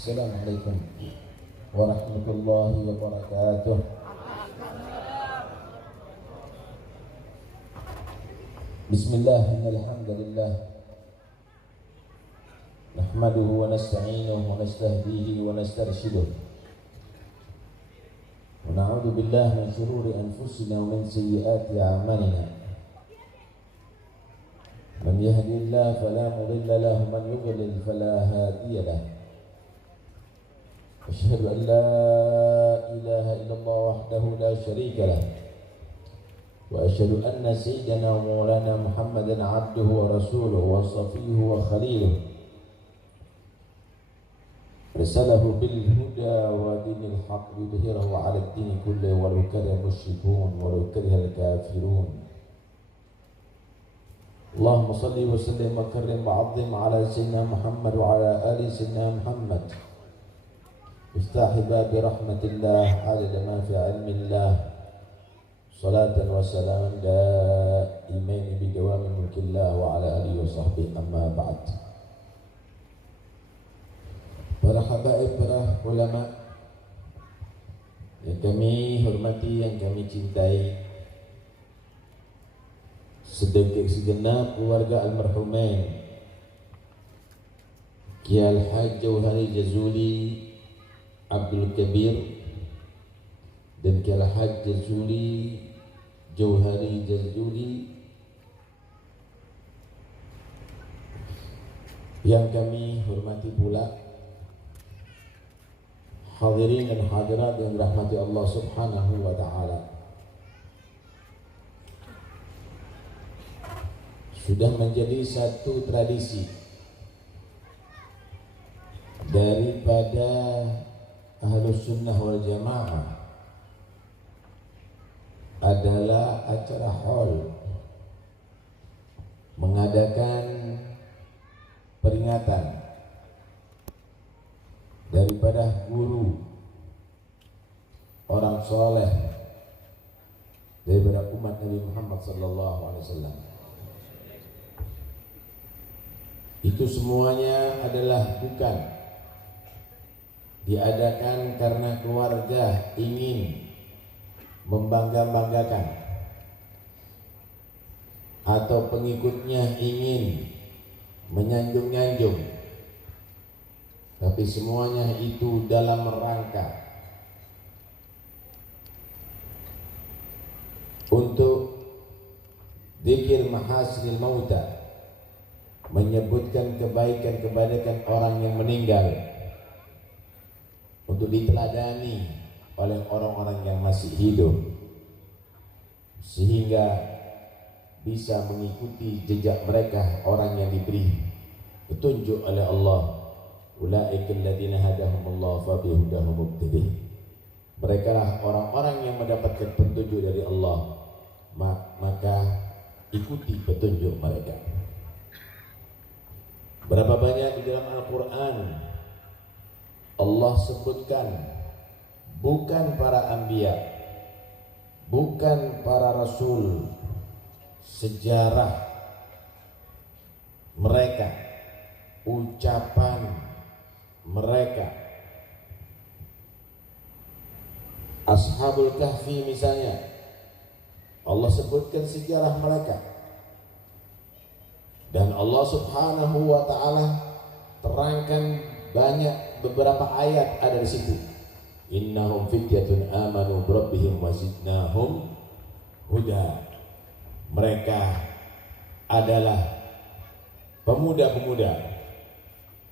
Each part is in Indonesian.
Assalamualaikum warahmatullahi wabarakatuh. Bismillah, innalhamdulillah nahmaduhu wa nasta'inuhu wa nastahdihi wa nastarshiduh wa na'udzu billahi min shururi anfusina wa min sayyiati a'malina. Man yahdihillahu fala mudilla lahu wa man yudlil fala hadiya lahu. أشهد أن لا إله إلا الله وحده لا شريك له وأشهد أن سيدنا ومولانا محمدا عبده ورسوله وصفيه وخليله رسله بالهدى ودين الحق ليظهره على الدين كله ولو كره المشركون ولو كره الكافرون. اللهم صل وسلم وكرم وعظم على سيدنا محمد وعلى آل سيدنا محمد. افتح باب رحمة الله عدد ما في علم الله صلاة وسلام دائمين بدوام ملك الله وعلى آله وصحبه. أما بعد. Para habaib, para ulama yang kami hormati, yang kami cintai, sedikit segenap keluarga almarhumain Kiai Al-Hajj Jauhari Jazuli Abdul Kabir dan Kiai Al-Hajj Jauhari Jazuli yang kami hormati pula, hadirin dan hadirat yang dirahmati Allah Subhanahu wa taala. Sudah menjadi satu tradisi daripada Ahlus Sunnah wal Jamaah adalah acara haul mengadakan peringatan daripada guru orang soleh daripada umat Nabi Muhammad sallallahu alaihi wasallam. Itu semuanya adalah bukan diadakan karena keluarga ingin membangga-banggakan atau pengikutnya ingin menyanjung-nyanjung, tapi semuanya itu dalam rangka untuk dzikir mahasinil mauta, menyebutkan kebaikan-kebaikan orang yang meninggal, untuk diteladani oleh orang-orang yang masih hidup sehingga bisa mengikuti jejak mereka, orang yang diberi petunjuk oleh Allah. Ulaikal ladzina hadahumullah fa bihudahum muqtadih. Mereka lah orang-orang yang mendapatkan petunjuk dari Allah, maka ikuti petunjuk mereka. Berapa banyak di dalam Al-Quran Allah sebutkan bukan para anbiya, bukan para rasul, sejarah mereka, ucapan mereka. Ashabul Kahfi misalnya, Allah sebutkan sejarah mereka, dan Allah Subhanahu wa taala terangkan banyak, beberapa ayat ada di situ. Innahum fityatun amanu birabbihim wa zidnahum huda. Mereka adalah pemuda-pemuda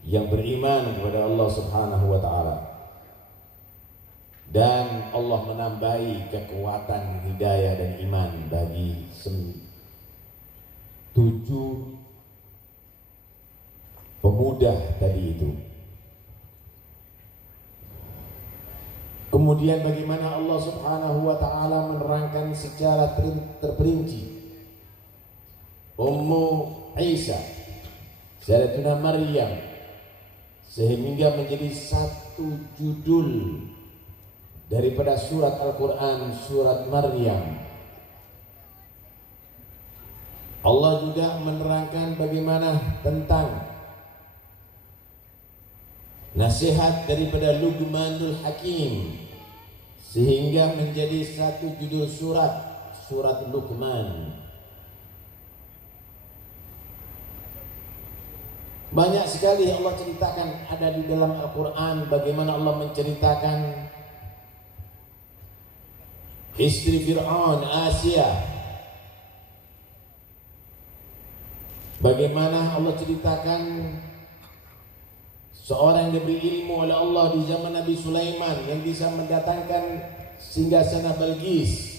yang beriman kepada Allah Subhanahu wa taala, dan Allah menambahi kekuatan hidayah dan iman bagi 7 pemuda tadi itu. Kemudian bagaimana Allah Subhanahu wa taala menerangkan secara terperinci Ummu Isa, Sayyidatuna Maryam, sehingga menjadi satu judul daripada surat Al-Quran, surat Maryam. Allah juga menerangkan bagaimana tentang nasihat daripada Luqmanul Hakim, sehingga menjadi satu judul surat Luqman. Banyak sekali Allah ceritakan, ada di dalam Al-Quran bagaimana Allah menceritakan istri Fir'aun, Asia. Bagaimana Allah ceritakan seorang yang diberi ilmu oleh Allah di zaman Nabi Sulaiman yang bisa mendatangkan singgasana Balqis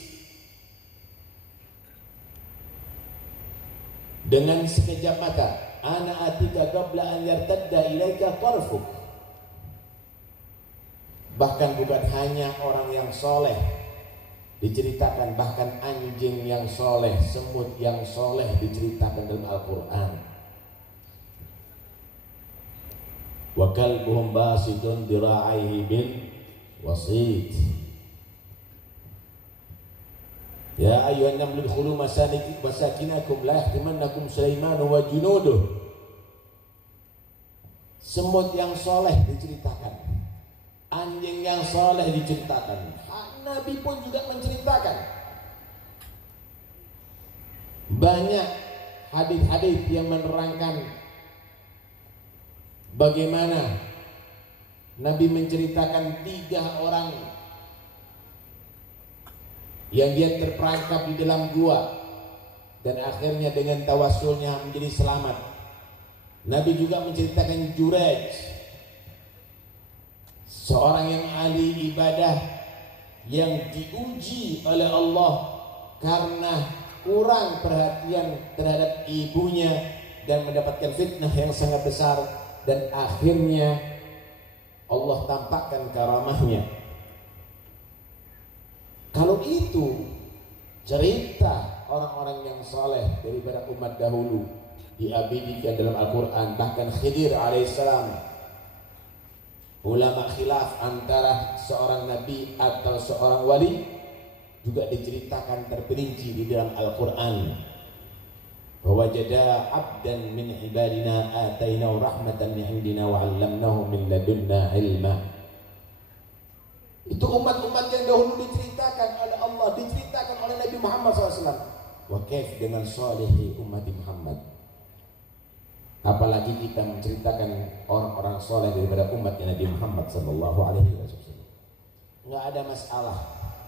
dengan sekejap mata. Ana atika qabla an yartadda ilaika tarfuk. Bahkan bukan hanya orang yang soleh diceritakan, bahkan anjing yang soleh, semut yang soleh diceritakan dalam Al-Quran. Wa kalbuhum basidun dira'aihi bil wasit. Ya ayuhan namlu dkhulu masakinakum la yahtimannakum Sulaiman wa junuduh. Semut yang soleh diceritakan, anjing yang soleh diceritakan, Nabi pun juga menceritakan. Banyak hadis-hadis yang menerangkan bagaimana Nabi menceritakan 3 orang yang dia terperangkap di dalam gua dan akhirnya dengan tawassulnya menjadi selamat. Nabi juga menceritakan Jurayj, seorang yang ahli ibadah yang diuji oleh Allah karena kurang perhatian terhadap ibunya dan mendapatkan fitnah yang sangat besar, dan akhirnya Allah tampakkan karamahnya. Kalau itu cerita orang-orang yang saleh daripada umat dahulu diabadikan dalam Al-Quran. Bahkan Khidir alaihissalam, ulama khilaf antara seorang nabi atau seorang wali, juga diceritakan terperinci di dalam Al-Quran. Wajada abdan min ibadina atainahu rahmatan min indina wa 'allamnahu min ladunna ilma. Itu umat-umat yang dahulu diceritakan oleh Allah, diceritakan oleh Nabi Muhammad SAW. Wa kaif dengan salihi umat Muhammad. Apalagi kita menceritakan orang-orang soleh daripada umatnya Nabi Muhammad SAW. Nggak ada masalah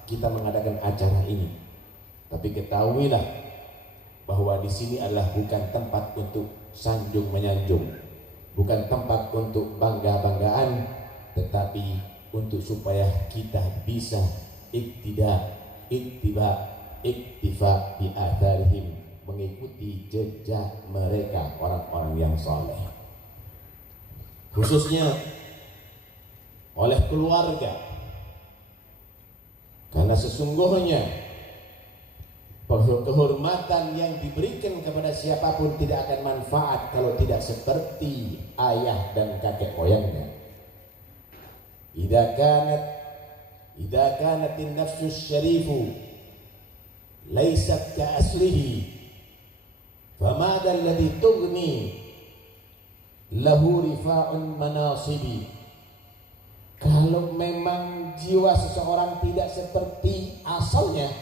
kita mengadakan acara ini, tapi ketahuilah bahwa di sini adalah bukan tempat untuk sanjung menyanjung, bukan tempat untuk bangga-banggaan, tetapi untuk supaya kita bisa iktifa bi atharihim, mengikuti jejak mereka orang-orang yang saleh, khususnya oleh keluarga. Karena sesungguhnya kehormatan yang diberikan kepada siapapun tidak akan manfaat kalau tidak seperti ayah dan kakek moyangnya. Idza kanat an-nafsu syarifu laysat ka aslihi famada alladhi tughni lahu rifa'un manasibi. Kalau memang jiwa seseorang tidak seperti asalnya,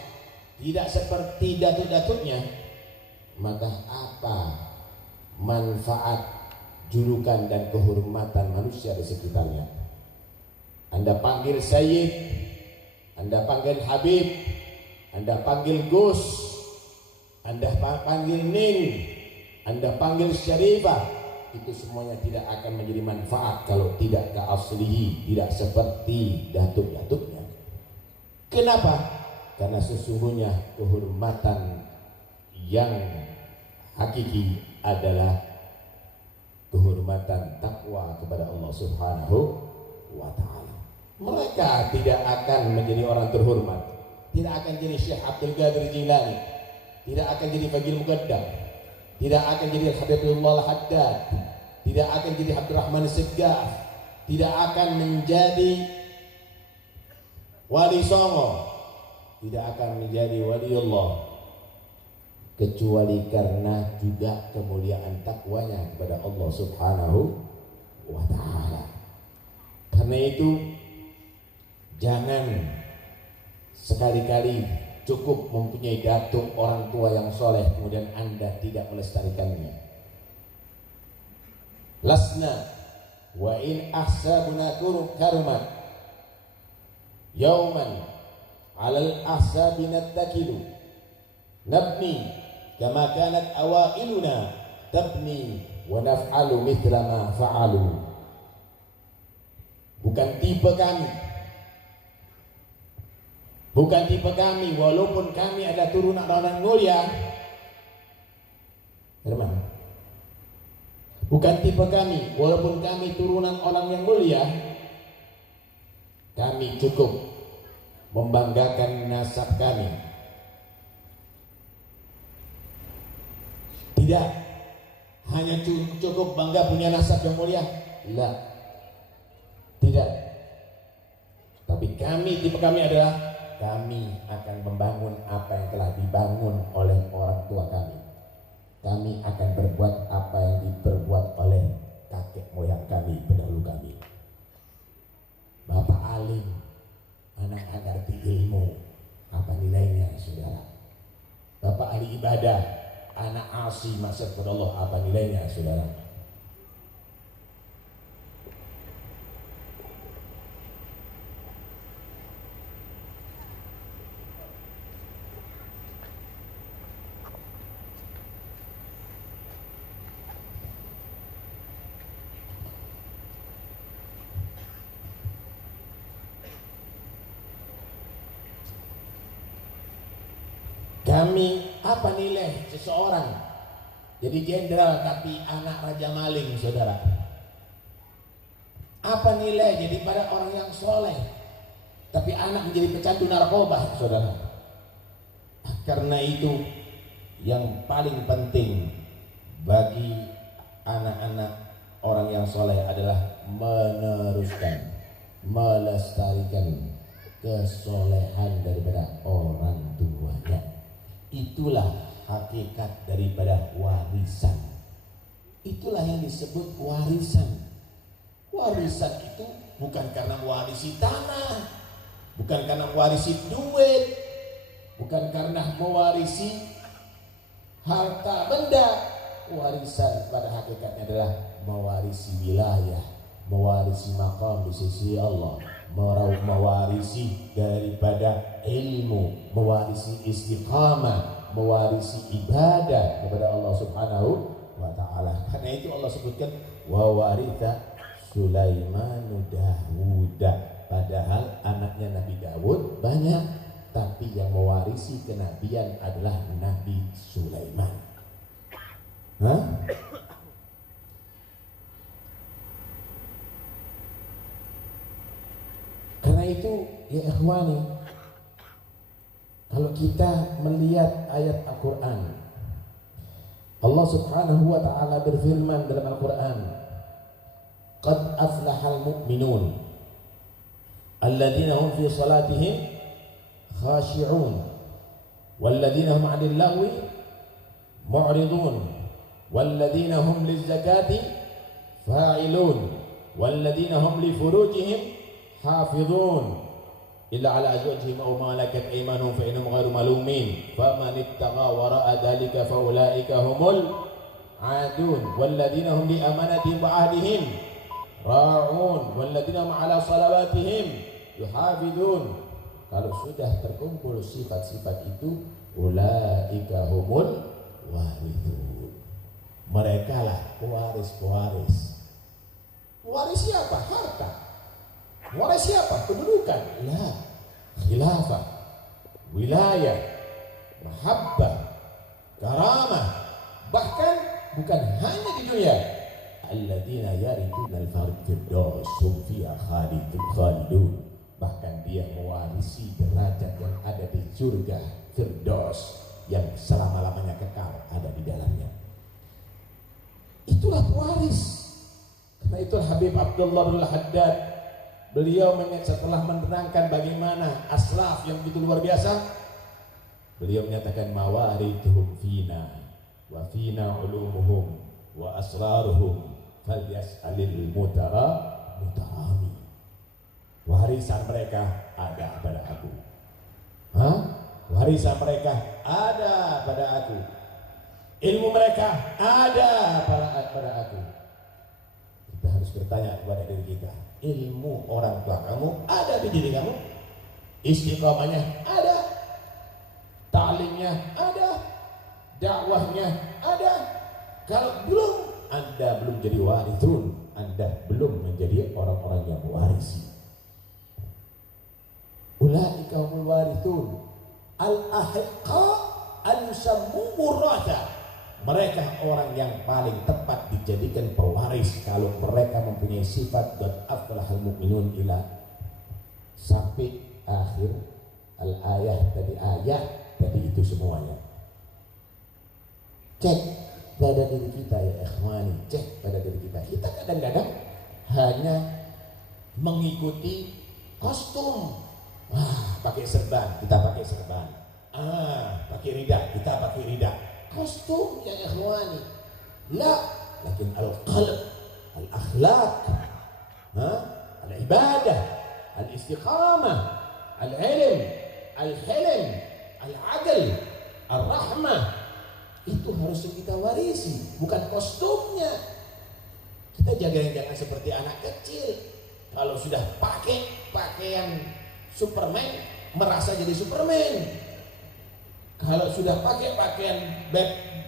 tidak seperti datuk-datuknya, maka apa manfaat julukan dan kehormatan manusia di sekitarnya? Anda panggil Sayyid, Anda panggil Habib, Anda panggil Gus, Anda panggil Ning, Anda panggil Syarifah, itu semuanya tidak akan menjadi manfaat kalau tidak ke aslihi, tidak seperti datuk-datuknya. Kenapa? Karena sesungguhnya kehormatan yang hakiki adalah kehormatan takwa kepada Allah Subhanahu wa Ta'ala. Mereka tidak akan menjadi orang terhormat, tidak akan jadi Syekh Abdul Qadir Jilani, tidak akan jadi Faqih Muqaddam, tidak akan jadi Habibullah Haddad, tidak akan jadi Abdurrahman Segaf, tidak akan menjadi Wali Songo, tidak akan menjadi waliullah, kecuali karena juga kemuliaan takwanya kepada Allah Subhanahu wa Ta'ala. Karena itu jangan sekali-kali cukup mempunyai datuk orang tua yang soleh kemudian Anda tidak melestarikannya. Lasna wa in ahsabuna karumat yauman alal ahsabi nattakilu nabni kama kanat awailuna tabni wa naf'alu mithla ma fa'alu. Bukan tipe kami walaupun kami adalah turunan orang mulia. Firman, bukan tipe kami walaupun kami turunan orang yang mulia, kami cukup membanggakan nasab kami. Tidak hanya cukup bangga punya nasab yang mulia, la, tidak. Tapi tipe kami adalah kami akan membangun apa yang telah dibangun oleh orang tua kami. Kami akan berbuat apa yang diperbuat oleh kakek moyang kami, pendahulu kami. Bapak alim, anak ngerti ilmu, apa nilainya saudara? Bapak ahli ibadah, anak asih maksud kepada Allah, apa nilainya saudara? Kami apa nilai seseorang jadi jenderal tapi anak raja maling saudara? Apa nilai jadi pada orang yang soleh tapi anak menjadi pecandu narkoba saudara? Karena itu yang paling penting bagi anak-anak orang yang soleh adalah meneruskan, melestarikan kesolehan daripada orang tuanya. Itulah hakikat daripada warisan. Itulah yang disebut warisan. Warisan itu bukan karena mewarisi tanah, bukan karena mewarisi duit, bukan karena mewarisi harta benda. Warisan pada hakikatnya adalah mewarisi wilayah, mewarisi maqam di sisi Allah, mewarisi daripada ilmu, mewarisi istiqamah, mewarisi ibadah kepada Allah Subhanahu wa ta'ala. Karena itu Allah sebutkan wa waritha Sulaimanu Dawuda. Padahal anaknya Nabi Dawud banyak, tapi yang mewarisi kenabian adalah Nabi Sulaiman. Karena itu ya ikhwani, kalau kita melihat ayat Al-Quran, Allah Subhanahu wa ta'ala berfirman dalam Al-Quran, qad aflahal mu'minun alladzina hum fi salatihim khashi'un walladzina hum 'anil lagwi mu'ridun walladzina hum lizzakati fa'ilun walladzina hum li furujihim hafidhun illa ala azwajihim aw ma malakat aymanuhum fa innahum ghairu malumin faman ittaqa wara'a dhalika fa ulaika humul adun walladzina hum li amanatihim wa ahdihim ra'un walladzina hum ala salawatihim yuhafidhun. Kalau sudah terkumpul sifat-sifat itu, ulaika humul warithun, mereka lah pewaris-pewaris. Pewaris siapa? Harta. Waris siapa? Kedudukan. La, khilafah, wilayah, mahabbah, karamah. Bahkan bukan hanya di dunia. Alladzina yariduna al-firdaus hum fiha khalidun. Bahkan dia mewarisi derajat yang ada di surga Firdaus yang selama-lamanya kekal ada di dalamnya. Itulah pewaris. Karena itu Habib Abdullah bin Haddad, beliau setelah menerangkan bagaimana aslaf yang begitu luar biasa, beliau menyatakan mawarithum fina wa fina ulumuhum wa asraruhum falyas'alil mutarami. warisan mereka ada pada aku. Hah? Warisan mereka ada pada aku. Ilmu mereka ada pada aku. Kita harus bertanya kepada diri kita, ilmu orang tua kamu ada di diri kamu? Istiqomahnya ada, ta'limnya ada, dakwahnya ada. Kalau belum, Anda belum jadi warithun, Anda belum menjadi orang-orang yang mewarisi. Ulaika humul warithun al-ahiqqa al-yusammu wurratha. Mereka orang yang paling tepat dijadikan pewaris kalau mereka mempunyai sifat qad aflahal mu'minun ila sampai akhir al-ayah tadi itu semuanya. Cek pada diri kita ya ikhwani, cek pada diri kita. Kita kadang-kadang hanya mengikuti kostum. Pakai serban, kita pakai serban. Pakai rida, kita pakai rida. Kostum ya ikhwani. Lakin al-qalb, al-akhlaq, al-ibadah, al-istiqamah, al-ilm, al-hilm, al-adl, al-rahmah, itu harus kita warisi, bukan kostumnya. Kita jangan seperti anak kecil. Kalau sudah pakai pakaian Superman, merasa jadi Superman. Kalau sudah pakai pakaian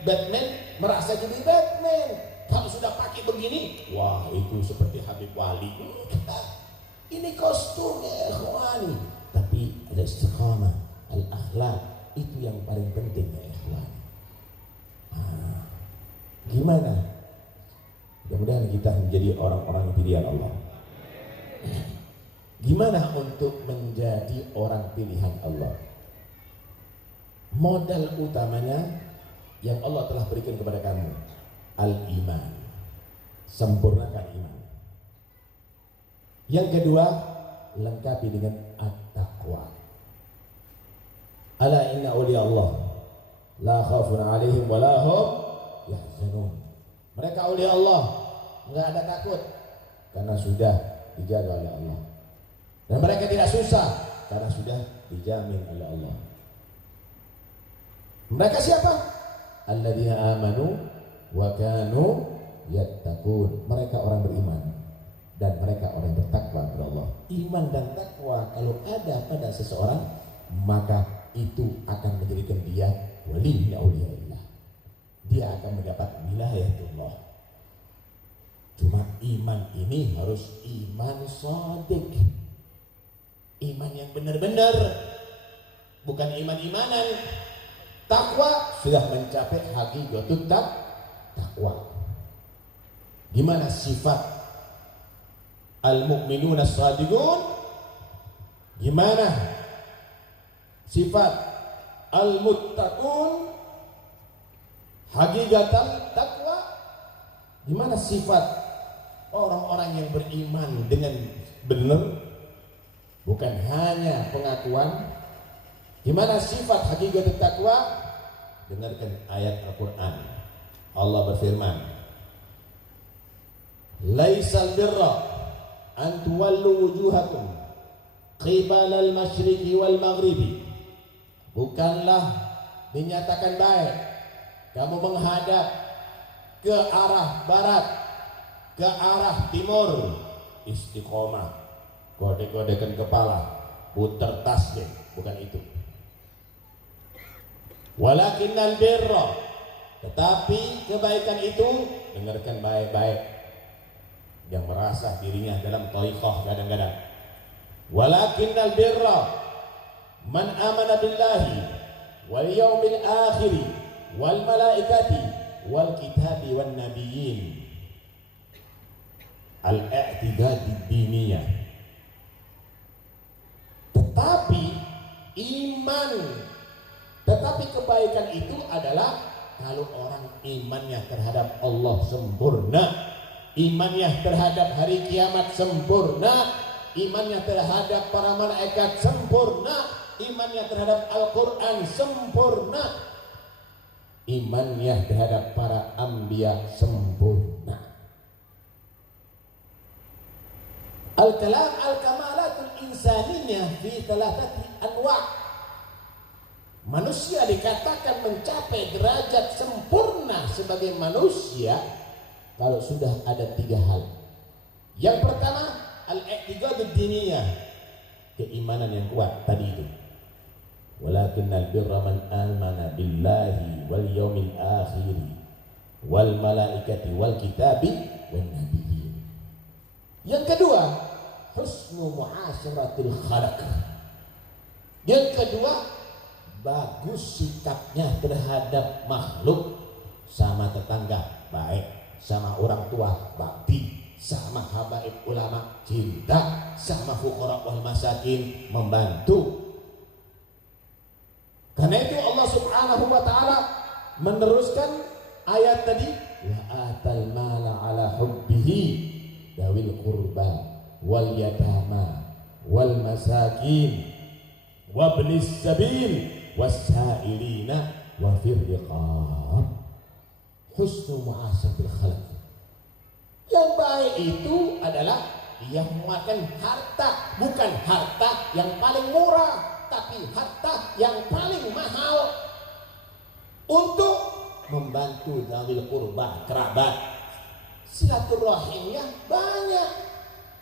Batman, merasa jadi Batman. Kalau sudah pakai begini, wah itu seperti Habib Wali. Ini kostumnya ikhwani. Tapi ada istiqamah, al-akhlaq, itu yang paling penting ya ikhwani. Gimana? Mudah-mudahan kita menjadi orang-orang pilihan Allah. Gimana untuk menjadi orang pilihan Allah? Modal utamanya yang Allah telah berikan kepada kamu, al-iman. Sempurnakan iman. Yang kedua, lengkapi dengan at-taqwa. Ala inna awliya Allah la khafun alaihim wa la hum yahzanun. Mereka awliya Allah, enggak ada takut karena sudah dijaga oleh Allah. Dan mereka tidak susah karena sudah dijamin oleh Allah. Mereka siapa? Alladzina amanu wa kanu yattaqun. Mereka orang beriman dan mereka orang bertakwa kepada Allah. Iman dan takwa kalau ada pada seseorang, maka itu akan menjadikan dia wali min auliyaillah. Dia akan mendapat wilayatullah. Cuma iman ini harus iman shadiq. Iman yang benar-benar, bukan iman-imanan. Takwa sudah mencapai hakikatut takwa. Gimana sifat al-mu'minun as-sadiqun? Gimana sifat al-muttaqun hakikatan takwa? Gimana sifat orang-orang yang beriman dengan benar, bukan hanya pengakuan? Gimana sifat hakikat takwa? Dengarkan ayat Al-Quran. Allah berfirman, laisal birra an tuwallu wujuhakum qibala al-masyriqi wal maghribi. Bukanlah dinyatakan baik kamu menghadap ke arah barat, ke arah timur. Istiqomah, godek-godekan kepala, putar tasbih, bukan itu. Walakinnal birra, tetapi kebaikan itu, dengarkan baik-baik, yang merasa dirinya dalam thariqah kadang-kadang. Walakinnal birra man amana billahi wal yawmil akhir wal malaikati wal kitabi wan nabiyyin. Al-i'tiqad diniyah. Tetapi kebaikan itu adalah kalau orang imannya terhadap Allah sempurna, imannya terhadap hari kiamat sempurna, imannya terhadap para malaikat sempurna, imannya terhadap Al-Quran sempurna, imannya terhadap para anbiya sempurna. Al-kalam al-kamalatul insaniyah fi thalathati anwa'. Manusia dikatakan mencapai derajat sempurna sebagai manusia kalau sudah ada 3 hal. Yang pertama, al-i'tiqadud diniyah, keimanan yang kuat tadi itu. Walakinnal birra man amana billahi wal yaumil akhir wal malaikati wal kitabi wan nabiyyin. Yang kedua, husnu muasyaratil khalaq. Yang kedua, bagus sikapnya terhadap makhluk, sama tetangga baik, sama orang tua bakti, sama habaib ulama cinta, sama fuqara wal masakin membantu. Karena itu Allah Subhanahu wa taala meneruskan ayat tadi, wa atal mala ala hubbihi dawil qurba wal yatama wal masakin wa ibnis sabil wasailina wa fir riqab. Husnu mu'asyatil khalq. Yang baik itu adalah dia memakan harta, bukan harta yang paling murah, tapi harta yang paling mahal untuk membantu dzawil qurba, kerabat. Silaturahimnya banyak,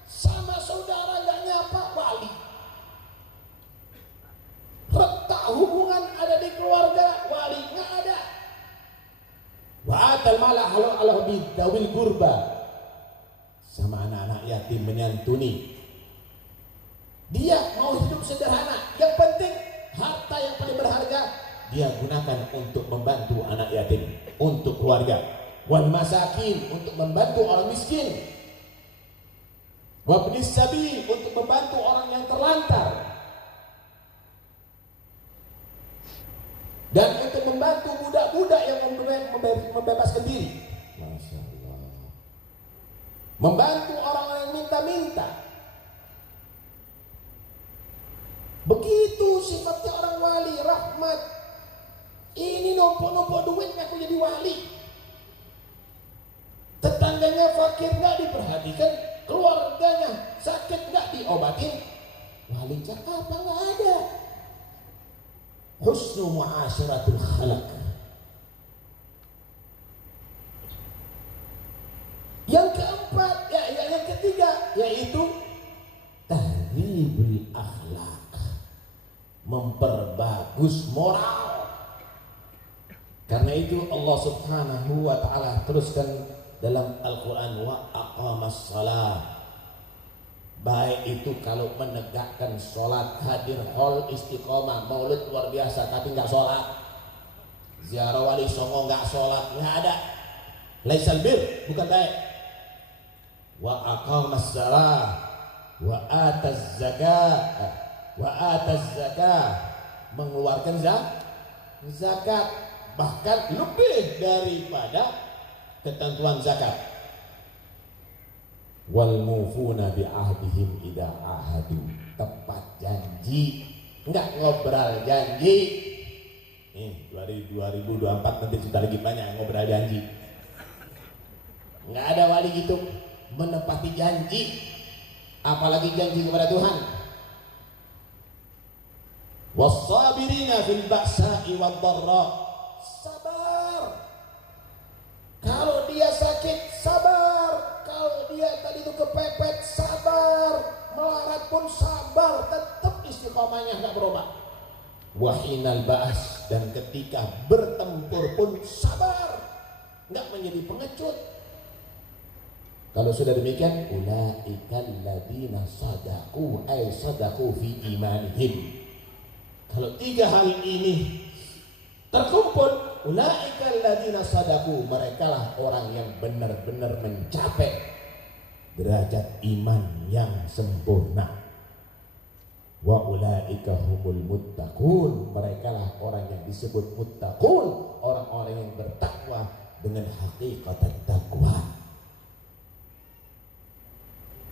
sama saudara gak nyapa wali. Retak hubungan ada di keluarga, wali nggak ada. Wa atal mala ala bidawil qurba, sama anak-anak yatim menyantuni. Dia mau hidup sederhana, yang penting harta yang paling berharga dia gunakan untuk membantu anak yatim, untuk keluarga. Wal masakin, untuk membantu orang miskin. Wa ibnis sabil, untuk membantu orang yang terlantar. Dan untuk membantu budak-budak yang membebaskan diri. Masya Allah. Membantu orang yang minta-minta. Begitu sifatnya orang wali, rahmat. Ini nopo-nopo duit ngaku jadi wali. Tetangganya fakir gak diperhatikan, keluarganya sakit gak diobatin. Wali cakap apa gak ada. Husnu mu'asyaratul khalaq. Yang keempat, yang ketiga, yaitu tahribul akhlak, memperbagus moral. Karena itu Allah Subhanahu wa taala teruskan dalam Al-Qur'an, wa aqamas shalah. Baik itu kalau menegakkan sholat, hadir hol istiqomah, maulid luar biasa tapi nggak sholat, ziarah wali songo nggak sholat, nggak ada. Laisal bir, bukan baik. Wa aqamas shalah wa ataz zakah, mengeluarkan zakat, bahkan lebih daripada ketentuan zakat. Wal mufuna bi ahdihim idza ahadu, tepat janji, enggak ngobrol janji. 2024 nanti sudah lagi banyak ngobrol janji. Enggak ada wali gitu menepati janji, apalagi janji kepada Tuhan. Was-sabirina fil ba'sa'i wad-dharra, sabar. Kalau dia sakit, sabar. Kalau dia tadi itu kepepet, sabar. Melarat pun sabar, tetap istiqomahnya nggak berubah. Wahinal ba'as, dan ketika bertempur pun sabar, nggak menjadi pengecut. Kalau sudah demikian, ulaikal ladina sadaqu ay sadaqu fi imanihim. Kalau 3 hal ini terkumpul, ulaikal ladina sadaqu, merekalah orang yang benar-benar mencapai derajat iman yang sempurna. Wa ulaika humul muttaqun, merekalah orang yang disebut muttaqun, orang-orang yang bertakwa dengan hakikat takwa.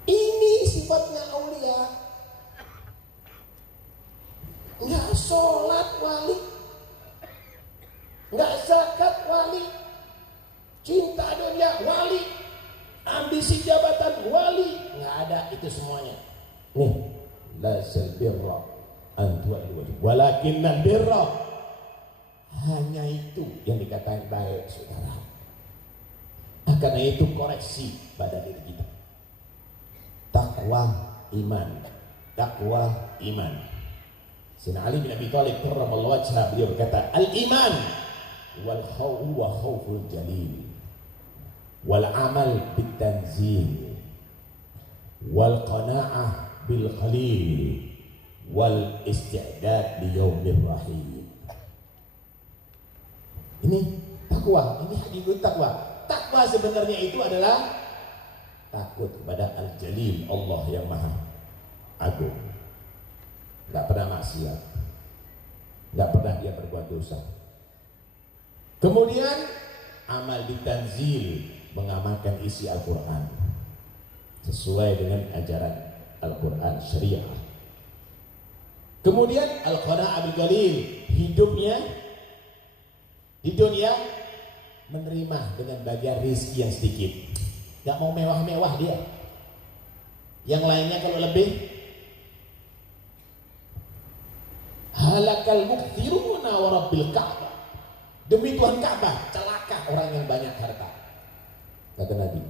Ini sifatnya aulia. Nggak sholat wali, nggak zakat wali, cinta dunia wali, ambisi jabatan wali, nggak ada itu semuanya. Nih, la birra an tuwallu walakinnal birra, hanya itu yang dikatakan baik, saudara. Karena itu koreksi pada diri kita. Takwa iman, takwa iman. Sayyidina Ali bin Abi Thalib karramallahu wajhah, beliau berkata, al-iman wal khawfu wa khawful jalil wal amal bit tanzil wal qana'ah bil qalil wal isti'dad li yaumir rahim. Ini takwa, ini hakikat takwa. Takwa sebenarnya itu adalah takut kepada Al-Jalil, Allah yang Maha Agung. Tidak pernah maksiat, tidak pernah dia berbuat dosa. Kemudian amal ditanzil, mengamalkan isi Al-Quran sesuai dengan ajaran Al-Quran syariah. Kemudian al-qana'ah bil qalil, hidupnya di dunia menerima dengan bagian rizki yang sedikit, gak mau mewah-mewah dia. Yang lainnya kalau lebih, halakal mukthiruna wa rabbil Ka'bah, demi Tuhan Ka'bah celaka orang yang banyak harta, kata Nabi.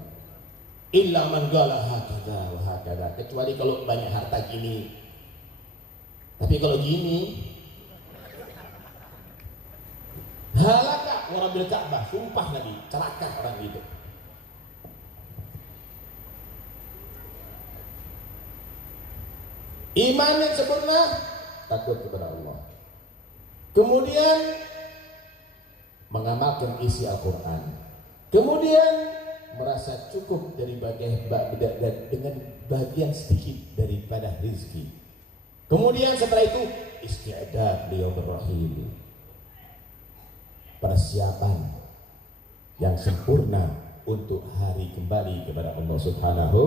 Illa man qala hakadha wa hakadha, kecuali kalau banyak harta gini, tapi kalau gini halaka wa rabbil Ka'bah, sumpah Nabi, celaka orang itu. Iman yang sempurna, takut kepada Allah. Kemudian mengamalkan isi Al-Quran. Kemudian merasa cukup dari dengan bagian sedikit daripada rezeki. Kemudian setelah itu isti'dad liyaumir rahim, persiapan yang sempurna untuk hari kembali kepada Allah Subhanahu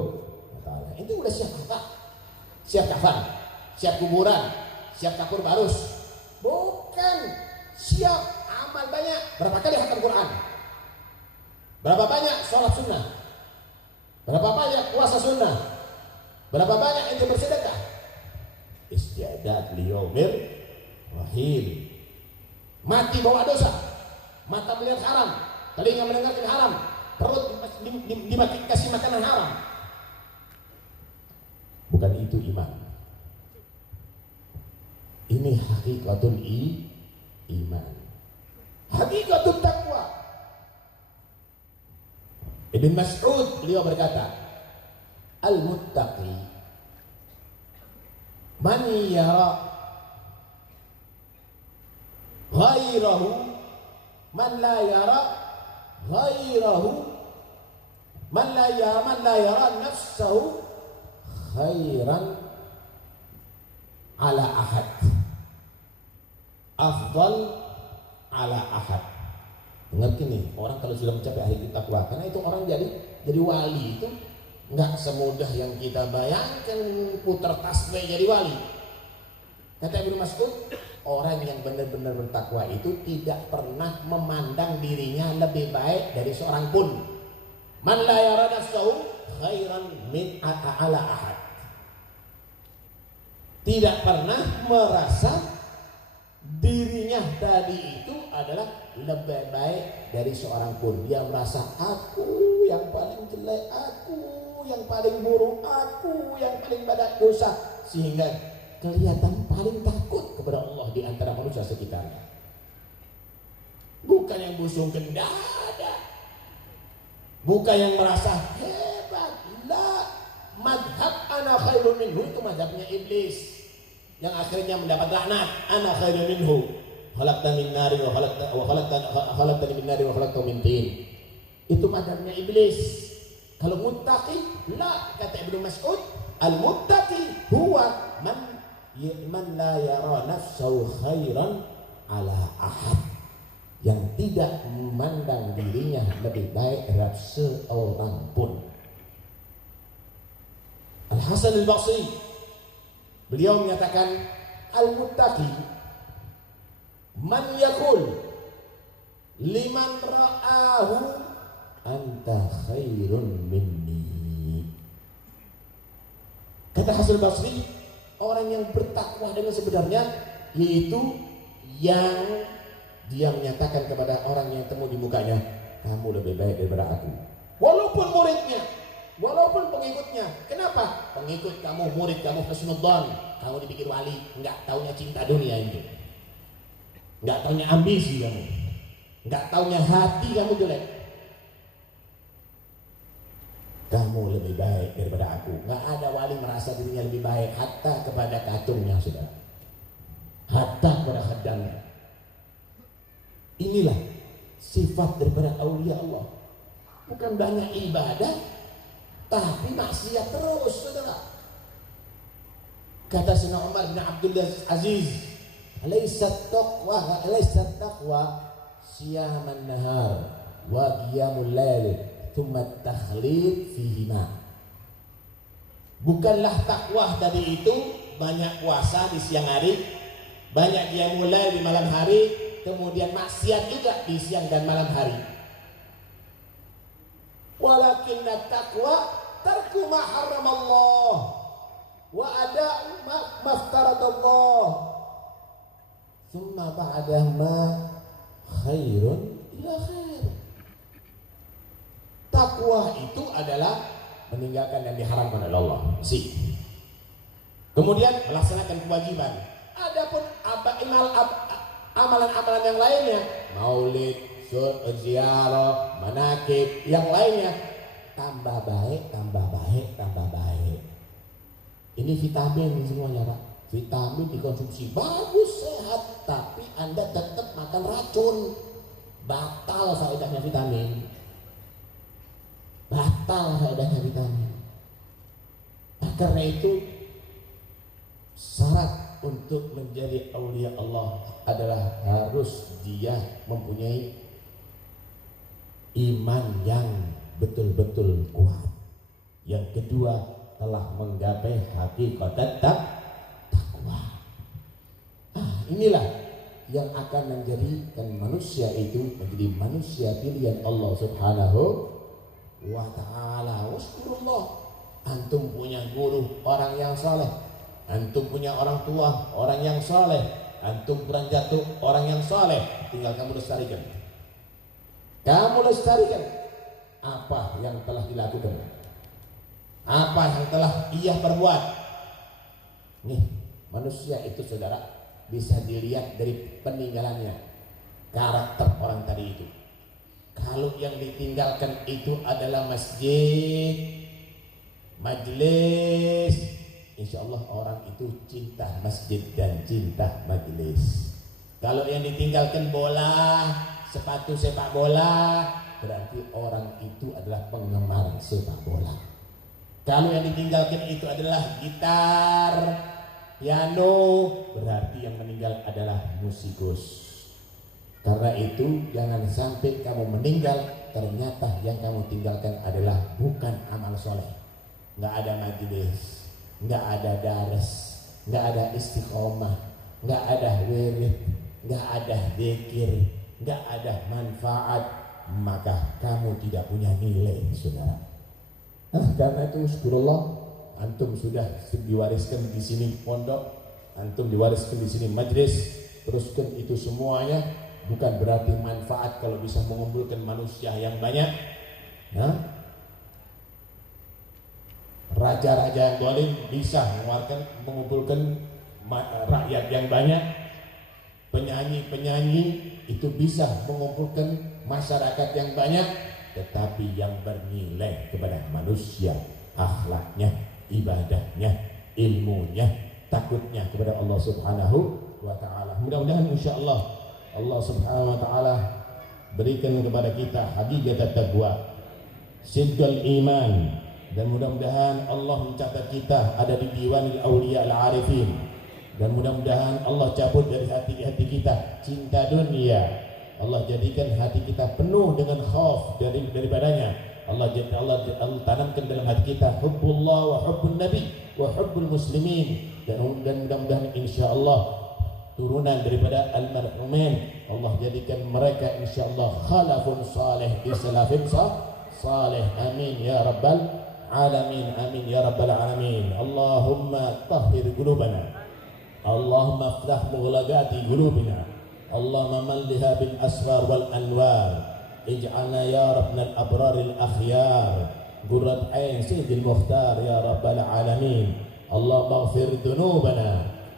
wa Ta'ala. Itu udah siap apa? Siap kafan, siap kuburan, siap kapur barus. Bukan siap amal banyak. Berapa kali hatam Quran? Berapa banyak sholat sunnah? Berapa banyak puasa sunnah? Berapa banyak ente bersedekah? Isti'dad liyaumir rahim. Mati bawa dosa, mata melihat haram, telinga mendengarkan haram, perut dikasih makanan haram. Bukan itu iman. Ini hakikatul iman, hakikatul taqwa. Ibn Mas'ud beliau berkata, al-muttaqi man yara ghairahu man la yara ghairahu man la yara nafsahu khairan ala ahad afdal ala ahad. Ngerti nih, orang kalau sudah mencapai akhir takwa, karena itu orang jadi wali itu nggak semudah yang kita bayangkan, putar tasbih jadi wali. Kata Ibnu Mas'ud, orang yang benar-benar bertakwa itu tidak pernah memandang dirinya lebih baik dari seorang pun. Man la yara nafsahu khairan min ala ahad. Tidak pernah merasa dirinya tadi itu adalah lebih baik dari seorang pun. Dia merasa aku yang paling jelek, aku yang paling buruk, aku yang paling banyak dosa, sehingga kelihatan paling takut kepada Allah di antara manusia sekitarnya. Bukan yang busungkan dada, bukan yang merasa hebat. La, madhab ana khairun minhu, itu madhabnya iblis yang akhirnya mendapat laknat. Ana khairun minhu, khalaqtani min nari wa khalaqtani min nari wa khalaqtahu min tin. Itu madhabnya iblis. Kalau muttaqi, la, kata Ibnu Mas'ud, al-muttaqi huwa man la yara nafsahu khairan ala ahad, yang tidak memandang dirinya lebih baik terhadap seorang pun. Al-Hasan al-Basri beliau menyatakan, al-muttaqi man yaqul liman ra'ahu anta khairun minni. Kata Kata Hasan Basri, orang yang bertakwa dengan sebenarnya yaitu yang dia menyatakan kepada orang yang temu di mukanya, kamu lebih baik daripada aku. Walaupun muridnya, walaupun pengikutnya. Kenapa? Pengikut kamu, murid kamu husnudzon, kamu dipikir wali, enggak taunya cinta dunia itu. Enggak taunya ambisi kamu. Enggak taunya hati kamu jelek. Kamu lebih baik daripada aku. Enggak ada wali merasa dirinya lebih baik, hatta kepada kacungnya, saudara. Hatta kepada khadamnya. Inilah sifat daripada aulia Allah. Bukan banyak ibadah, tapi maksiat terus, saudara. Kata Sayyidina Umar bin Abdul Aziz, "Laisat taqwa siyaman nahar wa qiyamul lail, thumma takhlid fihima." Bukanlah takwa tadi itu banyak puasa di siang hari, banyak qiyamul lail di malam hari, kemudian maksiat juga di siang dan malam hari. Walakin taqwa tarku ma haramallah wa ada'u ma maftaradallah thumma ba'da ma khairun ila khair. Takwa itu adalah meninggalkan yang diharamkan oleh Allah. Kemudian melaksanakan kewajiban. Adapun amalan-amalan yang lainnya, maulid, ziarah, manakib, yang lainnya tambah baik, tambah baik, tambah baik. Ini vitamin semuanya, Pak. Vitamin dikonsumsi bagus, sehat, tapi Anda tetap makan racun. Batal faedahnya vitamin. Batal faedahnya vitamin. Nah, karena itu syarat untuk menjadi aulia Allah adalah harus dia mempunyai iman yang betul-betul kuat. Yang kedua, telah menggapai hakikat takwa. Inilah yang akan menjadikan manusia itu menjadi manusia pilihan Allah Subhanahu wa ta'ala. Waskurullah. Antum punya guru orang yang saleh, antum punya orang tua orang yang saleh, antum kurang jatuh orang yang saleh, tinggal kamu lestarikan. Kamu lestarikan apa yang telah dilakukan, apa yang telah ia perbuat. Nih, manusia itu, saudara, bisa dilihat dari peninggalannya, karakter orang tadi itu. Kalau yang ditinggalkan itu adalah masjid, majelis, insya Allah orang itu cinta masjid dan cinta majelis. Kalau yang ditinggalkan bola, sepatu sepak bola, berarti orang itu adalah penggemar sepak bola. Kalau yang ditinggalkan itu adalah gitar, piano, berarti yang meninggal adalah musikus. Karena itu jangan sampai kamu meninggal ternyata yang kamu tinggalkan adalah bukan amal soleh. Nggak ada majelis, nggak ada daras, nggak ada istiqomah, nggak ada wirid, nggak ada zikir, nggak ada manfaat, maka kamu tidak punya nilai, saudara. Karena itu syukurullah, antum sudah diwariskan di sini pondok, antum diwariskan di sini majelis, teruskan itu semuanya. Bukan berarti manfaat kalau bisa mengumpulkan manusia yang banyak. Raja-raja yang zalim bisa mengumpulkan rakyat yang banyak. Penyanyi-penyanyi itu bisa mengumpulkan masyarakat yang banyak. Tetapi yang bernilai kepada manusia, akhlaknya, ibadahnya, ilmunya, takutnya kepada Allah Subhanahu wa ta'ala. Mudah-mudahan insyaallah Allah Subhanahu wa ta'ala berikan kepada kita hakikat taqwa, sidqul iman, dan mudah-mudahan Allah mencatat kita ada di diwanil auliya al-arifin, dan mudah-mudahan Allah cabut dari hati-hati kita cinta dunia. Allah jadikan hati kita penuh dengan khauf daripadanya. Allah tanamkan dalam hati kita hubbullah wa hubbun nabi wa hubbul muslimin, dan mudah-mudahan insyaallah turunan daripada almarhumin Allah jadikan mereka insyaallah khalafun salih di salafin salih. Amin ya rabbal العالمين آمين يا رب العالمين. اللهم طهر قلوبنا، اللهم افتح مغلقات قلوبنا، اللهم ملها بالأسرار والأنوار، اجعلنا يا رب من الأبرار الأخيار، قرة عين سيد المختار يا رب العالمين. اللهم اغفر ذنوبنا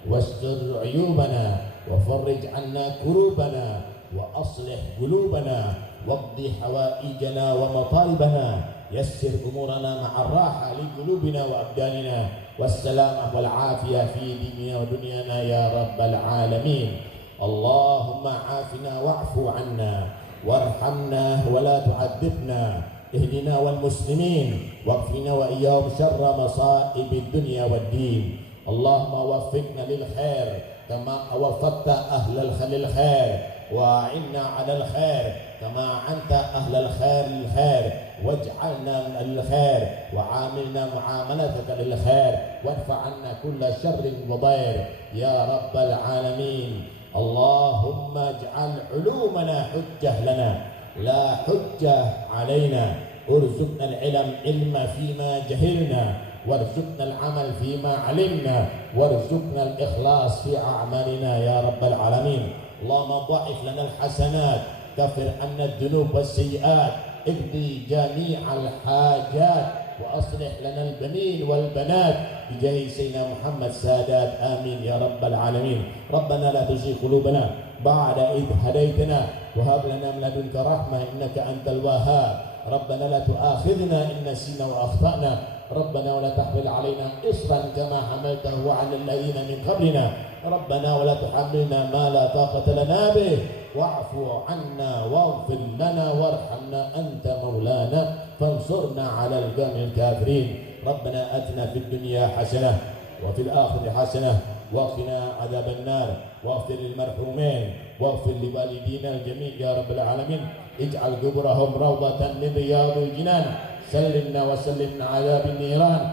واستر عيوبنا وفرج عنا كروبنا وأصلح قلوبنا واقض حوائجنا ومطالبنا، يسر أمورنا مع الراحة لقلوبنا وأبداننا والسلامة والعافية في ديننا ودنيانا يا رب العالمين. اللهم عافنا واعف عنا وارحمنا ولا تعذبنا، اهدنا والمسلمين واكفنا وإياهم شر مصائب الدنيا والدين. اللهم وفقنا للخير كما وفقت أهل الخير، وأعنا على الخير كما أنت أهل الخير للخير، واجعلنا من الخير وعاملنا معاملتك للخير، وادفع عنا كل شر وضير يا رب العالمين. اللهم اجعل علومنا حجة لنا لا حجة علينا، ارزقنا العلم علما فيما جهلنا، وارزقنا العمل فيما علمنا، وارزقنا الإخلاص في أعمالنا يا رب العالمين. اللهم ضاعف لنا الحسنات، كفر عنا الذنوب والسيئات، اقضي جميع الحاجات، وأصلح لنا البنين والبنات بجاه سيدنا محمد سادات آمين يا رب العالمين. ربنا لا تزغ قلوبنا بعد إذ هديتنا وهب لنا من لدنك رحمة إنك أنت الوهاب. ربنا لا تؤاخذنا إن نسينا وأخطأنا، ربنا ولا تحمل علينا إصرا كما حملته على الذين من قبلنا، ربنا ولا تحملنا ما لا طاقة لنا به، واعف عنا واغفر لنا وارحمنا أنت مولانا فانصرنا على القوم الكافرين. ربنا آتنا في الدنيا حسنة وفي الآخرة حسنة وقنا عذاب النار، واغفر للمرحومين واغفر لوالدينا الجميع يا رب العالمين. اجعل قبرهم روضة من رياض الجنان، سلمنا وسلمنا على عذاب النيران،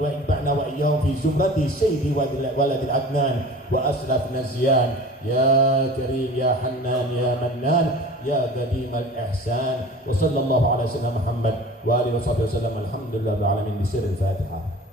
واجمعنا وإياهم في زمرة سيد ولد العدنان وأسلف نزيان. يا كريم يا حنان يا منان يا قديم الإحسان. وصلى الله على سيدنا محمد وآله وصحبه وسلم. الحمد لله رب العالمين. بسر الفاتحة.